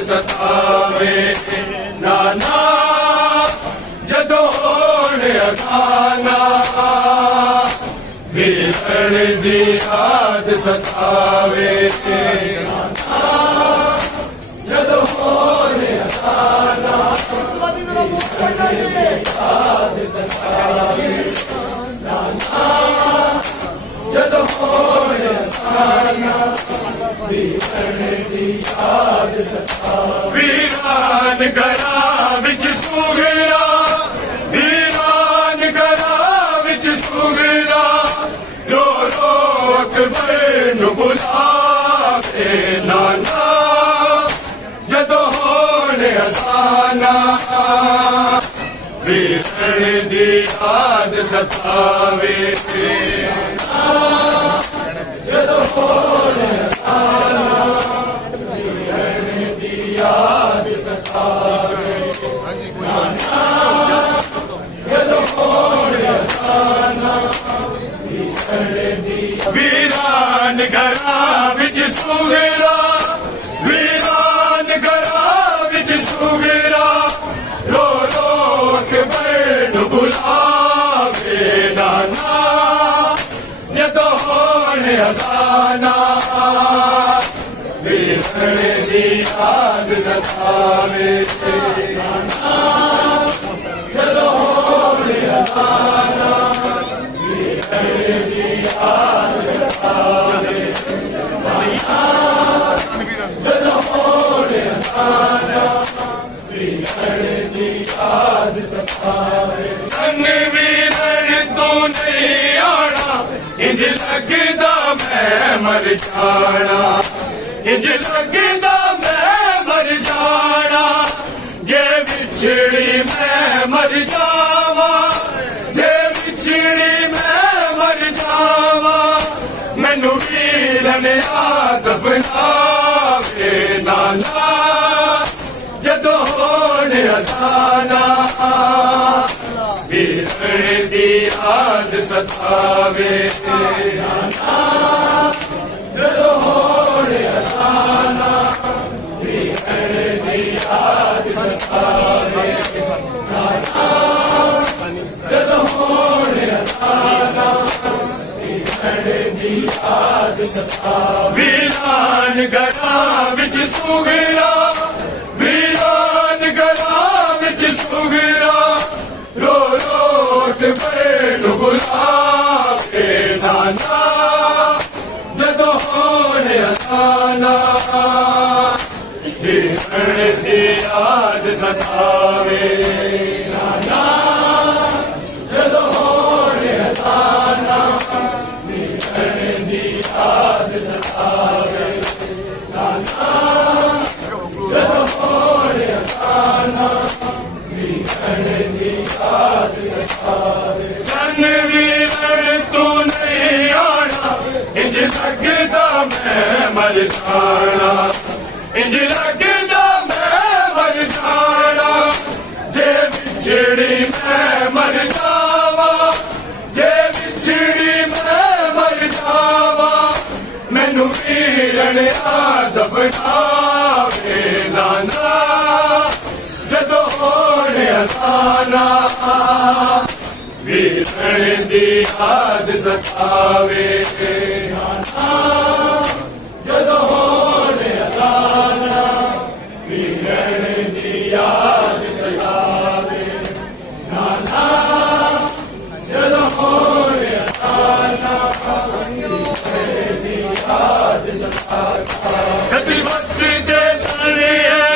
सतावे नाना जदों होने असाना वीरण दी याद सतावे नाना जदों होने असाना याद सतावे नाना जदों होने असाना वीरण दी याद सतावे वीरान घरा विच सुगरा वीरान घरा विच सुगरा रो रो अकबर नू बुलावे नाना जदों होने असाना वीरण दी याद सतावे जदों होने असाना वीरण दी याद सतावे जदों होने असाना वीरान घरा विच सुगरा वीरान घरा विच सुगरा रो रो अकबर नू बुलावे नाना जदों होने असाना वीरण दी याद सतावे नाना जदों होने असाना वीरण दी याद सतावे जदों होने असाना वीरण दी याद सतावे संग वीरण तू नहीं आना इंज लगदा मैं मर जाना इंज लगदा मैं मर जाना जे विछड़ी मैं मर जावा जे विछड़ी मैं मर जावा मैनू वीरन याद दफनावे नाना जदों होने असाना वीरण दी याद सतावे नाना जदों होने असाना वीरण दी याद सतावे नाना जदों होने असाना वीरण दी याद सतावे वीरान घरा विच सुगरा वीरान घरा विच सुगरा रो रो अकबर नू बुलावे नाना जदों होने असाना वीरण दी याद सतावे नाना जदों होने असाना वीरण दी याद सतावे नाना जदों होने असाना वीरण दी याद सतावे जन वीरण तू नहीं आना इंज लगदा मैं मर जाना इंज लगदा मैं मर जाना जे विछड़ी मैं मर जावा जे विछड़ी मैं मर जावा मैनू वीरण याद दफनावे नाना जदों होने असाना वीरण दी याद सतावे नाना जदों होने असाना वीरण दी याद सतावे नाना जदों होने असाना वीरण दी याद सतावे कदी वसदे सने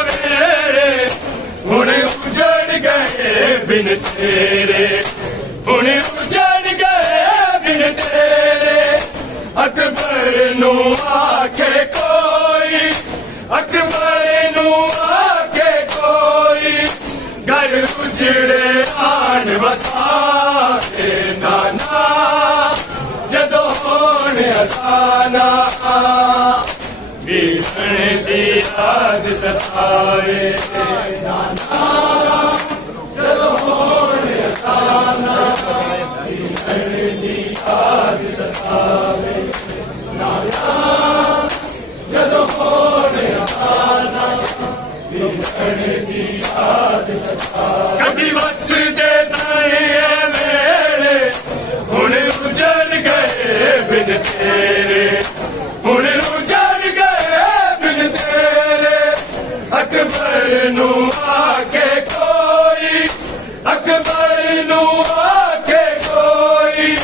वेरे हुण उजड़ गए बिन तेरे हुण उजड़ गए बिन तेरे अकबर नू आखे कोई अकबर नू आखे कोई घर उजड़े आन वसावे नाना जदों होने असाना वीरण दी याद सतावे नाना जदों होने असाना वीरण दी याद सतावे नाना जदों होने असाना तेरे हुण उजड़ गए बिन तेरे अकबर नू आके कोई अकबर नू आके कोई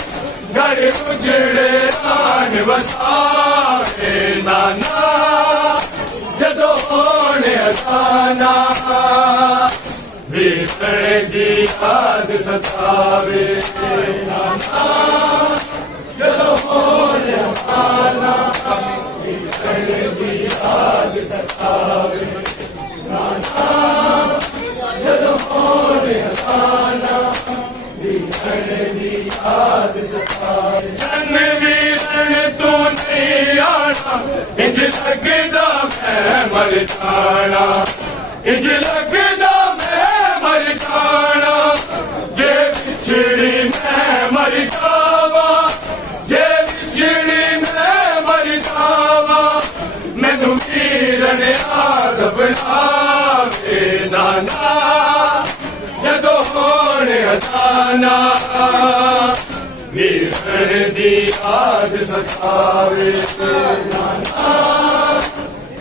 घर उजड़े रान वसावे नाना जदों होने असाना वीरन दी याद सतावे नाना जदों होने असाना वीरन दी याद सतावे नाना जदों होने असाना वीरन दी याद सतावे जन वीरन तू नहीं आना इंज लगदा मैं मर जाना इंज लगदा मैं मर जाना जे बिछड़ी मैं मर जावा जे बिछड़ी मैं मर जावा मैनू वीरन याद बनावे नाना जदों होने असाना वीरन दी याद सतावे नाना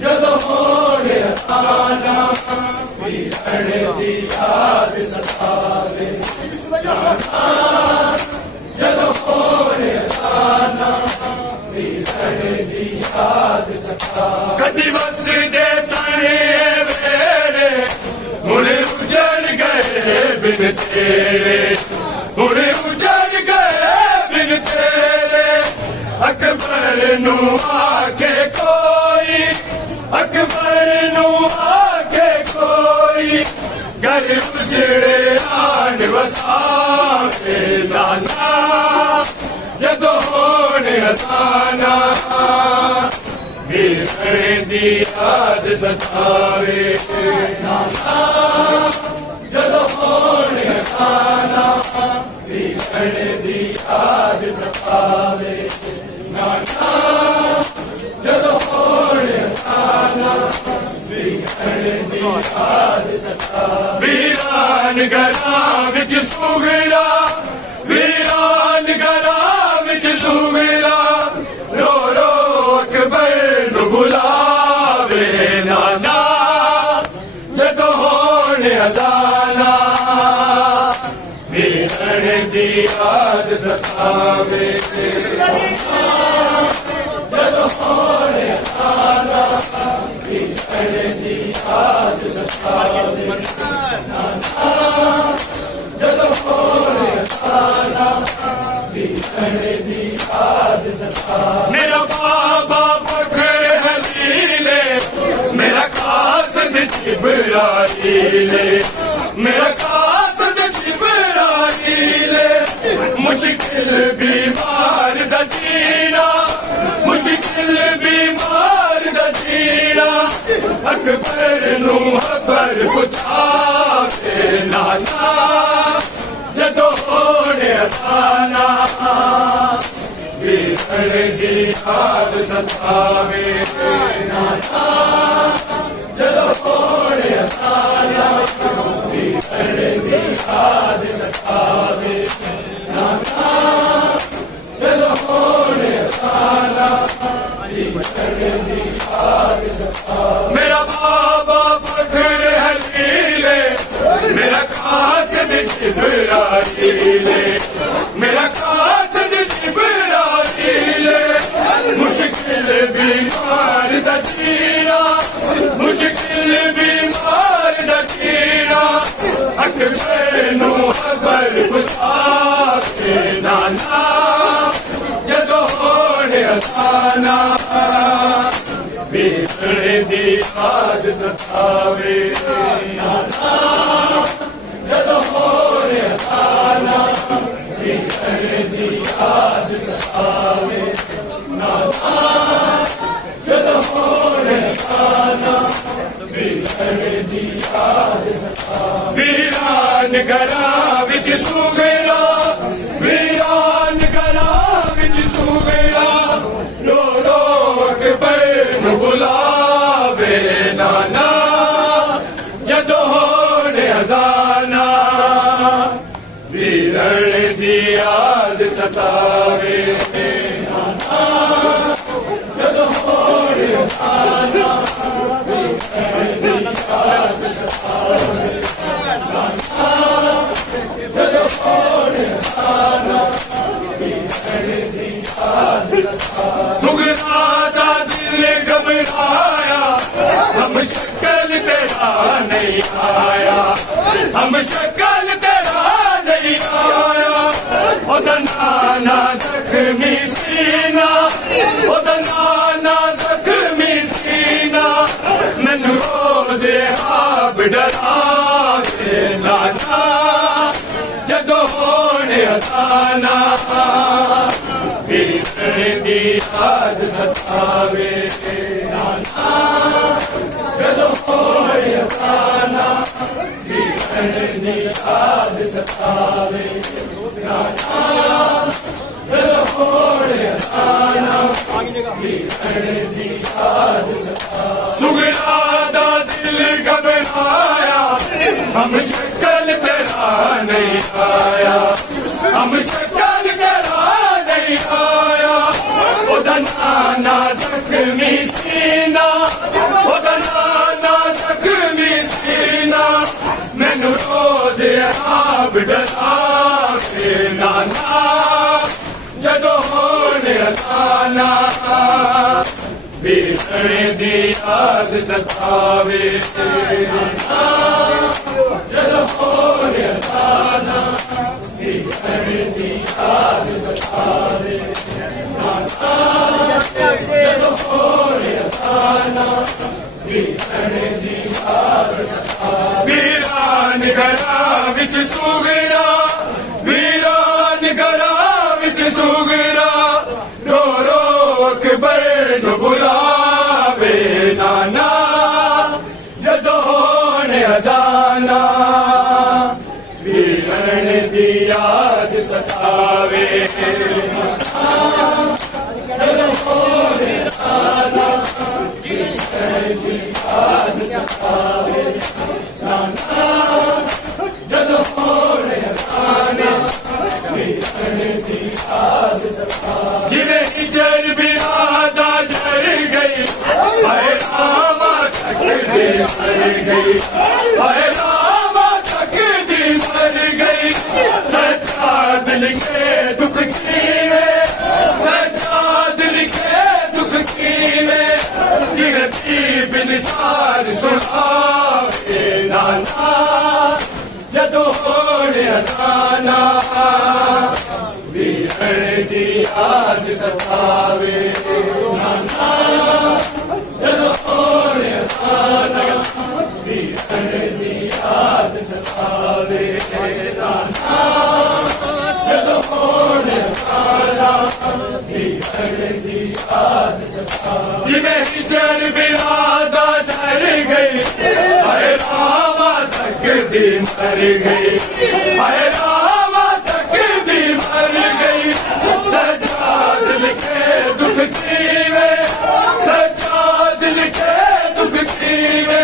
जदों होने असाना वीरन दी याद सतावे नाना जदों होने असाना वीरन दी याद सतावे कदी वसदे सने वेड़े हुण उजड़ गए बिन तेरे हुण उजड़ गए बिन तेरे अकबर नू आके कोई अकबर नू आके कोई घर उजड़े आन वसावे नाना जदों होने असाना वीरन दी याद सतावे नाना जदों होने असाना वीरन दी याद सतावे नाना जदों होने असाना वीरन दी याद सतावे वीरान घरां विच सुगरा वीरान घरां विच सुगरा रो रो अकबर नू बुलावे नाना जदों होने असाना वीरन दी याद सतावे जदों होने असाना वीरन दी याद सतावे नाना जदों होने असाना वीरन दी याद सतावे मेरा बाबा फखर हलीले मेरा कासद जिब्राईले मेरा कासद जिब्राईले मुश्किल बीमार दा जीना मुश्किल बीमार दा जीना अकबर नू खबर पुछावे नाना जदों होने असाना वीरन दी याद सतावे नाना जदों होने असाना वीरन दी याद सतावे नाना जदों होने असाना वीरन दी याद सतावे मेरा बाबा फखर हलीले मेरा कासद जिब्राईले मेरा कासद जिब्राईले मुश्किल बीमार दा जीना मुश्किल बीमार दा जीना अकबर नू खबर पुछावे नाना जदों होने असाना वीरन दी याद सतावे नाना जदों होने असाना वीरन दी याद सतावे नाना जदों होने असाना वीरन दी याद सतावे वीरान घरां विच सुगरा वीरान घरां विच सुगरा रो रो अकबर नू बुलावे नाना जदों होने असाना वीरन दी याद सतावे नाना जाना वीरण दी याद सतावे नाना जदों होए अफसाना वीरण दी याद सतावे नाना जदों होए अफसाना वीरण दी याद सतावे सुगड़ा दा दिल घबराया हम शक्ल तेरा नहीं आया हम शक्ल तेरा नहीं आया ओदा नाना जख्मी सीना ओदा नाना जख्मी सीना मैनू रोज आप डरावे नाना जदों होने असाना वीरण दी याद सतावे नाना जदों होने असाना वीरण दी याद सतावे नाना जदों होने असाना वीरण दी याद सतावे वीरान घरां विच सुगड़ा वीरान घरां विच सुगड़ा रो रो अकबर नूं बुलावे नाना जदों होने अजाना वीरण दी याद सतावे जदों होने अजाना वीरण दी याद सतावे नाना जदों होने अजाना वीरण दी याद सतावे जिवें हिजर बिरादा जर गई हाय रामा तक दी मर गई हाय रामा तक दी मर गई सच्चा दिल के दुख कीवे सच्चा दिल के दुख कीवे गिनती बिनसार सुनावे नाना जदों होने अजाना वीरण दी याद सतावे नाना जदों होने अजाना वीरण दी याद सतावे नाना जदों होने अजाना वीरण दी याद सतावे जिवें हिजर बिरादा जर गई हाय रामा तक दी मर गई हाय रामा तक दी मर गई सच्चा दिल के दुख कीवे सच्चा दिल के दुख कीवे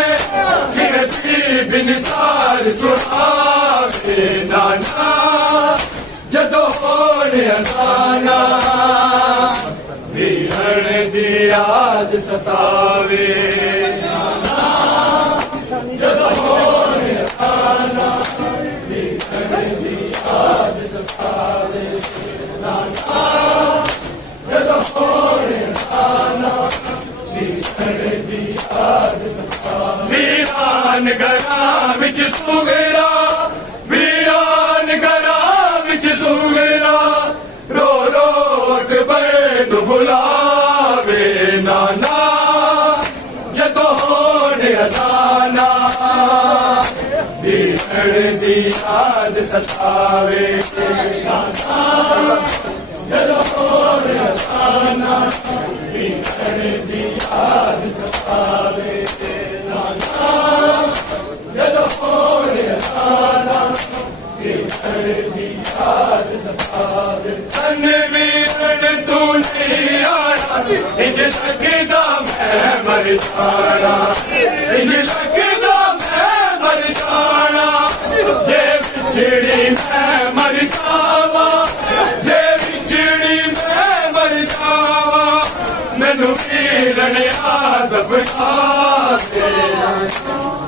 गिनती बिनसार सुनावे नाना जदों होने अजाना वीरण दी याद सतावे नाना जदों होने अजाना वीरण दी याद सतावे नाना जदों होने अजाना वीरण दी याद सतावे वीरान घरां विच सुगड़ा वीरान घरां विच सुगड़ा रो रो अकबर नूं बुलावे नाना जदों होने अजाना वीरण दी याद सतावे नाना जदों होने अजाना वीरण दी याद सतावे नाना जदों होने अजाना वीरण दी याद सतावे सन वीरण तू नहीं आया इंज लगदा मैं मर जाना इंज लगदा मैं मर जाना जे विछड़ी मैं मर जावा जे विछड़ी मैं मर जावा मैनू वीरण याद दफना दे